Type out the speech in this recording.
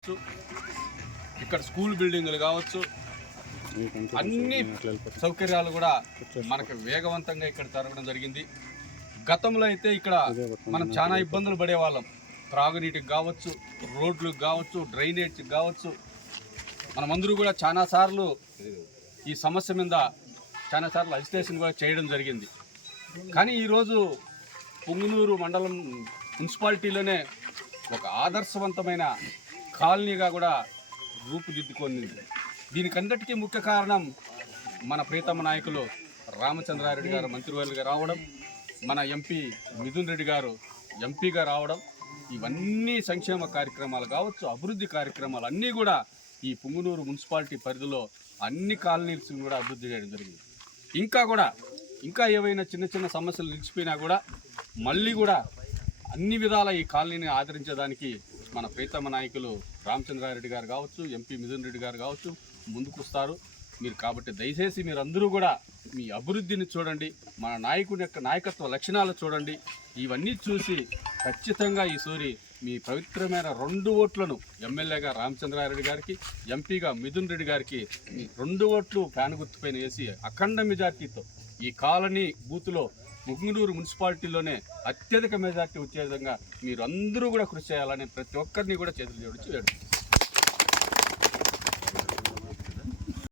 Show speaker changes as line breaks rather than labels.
కావచ్చు, ఇక్కడ స్కూల్ బిల్డింగులు కావచ్చు అన్ని సౌకర్యాలు కూడా మనకు వేగవంతంగా ఇక్కడ జరగడం జరిగింది. గతంలో అయితే ఇక్కడ మనం చాలా ఇబ్బందులు పడేవాళ్ళం. త్రాగునీటికి కావచ్చు రోడ్లకు కావచ్చు డ్రైనేజ్కి కావచ్చు. మనమందరూ కూడా చాలా సార్లు ఈ సమస్య మీద చాలా సార్లు అజిటేషన్ కూడా చేయడం జరిగింది. కానీ ఈరోజు పొంగునూరు మండలం మున్సిపాలిటీలోనే ఒక ఆదర్శవంతమైన కాలనీగా కూడా రూపుదిద్దుకుంది దీనికంతటికీ ముఖ్య కారణం మన ప్రీతమ నాయకులు రామచంద్రారెడ్డి గారు మంత్రివర్యులుగా రావడం మన ఎంపీ మిథున్ రెడ్డి గారు ఎంపీగా రావడం ఇవన్నీ సంక్షేమ కార్యక్రమాలు కావచ్చు అభివృద్ధి కార్యక్రమాలు అన్నీ కూడా ఈ పుంగునూరు మున్సిపాలిటీ పరిధిలో అన్ని కాలనీస్ కూడా అభివృద్ధి చేయడం జరిగింది. ఇంకా కూడా ఇంకా ఏవైనా చిన్న చిన్న సమస్యలు నిలిచిపోయినా కూడా మళ్ళీ కూడా అన్ని విధాల ఈ కాలనీని ఆదరించడానికి మన ప్రీతమ నాయకులు రామచంద్రారెడ్డి గారు కావచ్చు ఎంపీ మిథున్ రెడ్డి గారు కావచ్చు ముందుకొస్తారు. మీరు కాబట్టి దయచేసి మీరందరూ కూడా మీ అభివృద్ధిని చూడండి మన నాయకుని యొక్క నాయకత్వ లక్షణాలు చూడండి. ఇవన్నీ చూసి ఖచ్చితంగా ఈ సూరి మీ పవిత్రమైన రెండు ఓట్లను ఎమ్మెల్యేగా రామచంద్రారెడ్డి గారికి ఎంపీగా మిథున్ రెడ్డి గారికి మీ రెండు ఓట్లు ఫ్యాన్ గుర్తుపైన వేసి అఖండ మెజార్టీతో ఈ కాలనీ బూత్లో ముగ్గునూరు మున్సిపాలిటీలోనే అత్యధిక మెజార్టీ వచ్చే విధంగా మీరందరూ కూడా కృషి చేయాలని ప్రతి ఒక్కరిని కూడా చేతులు జోడించి వేడుకుంటున్నాను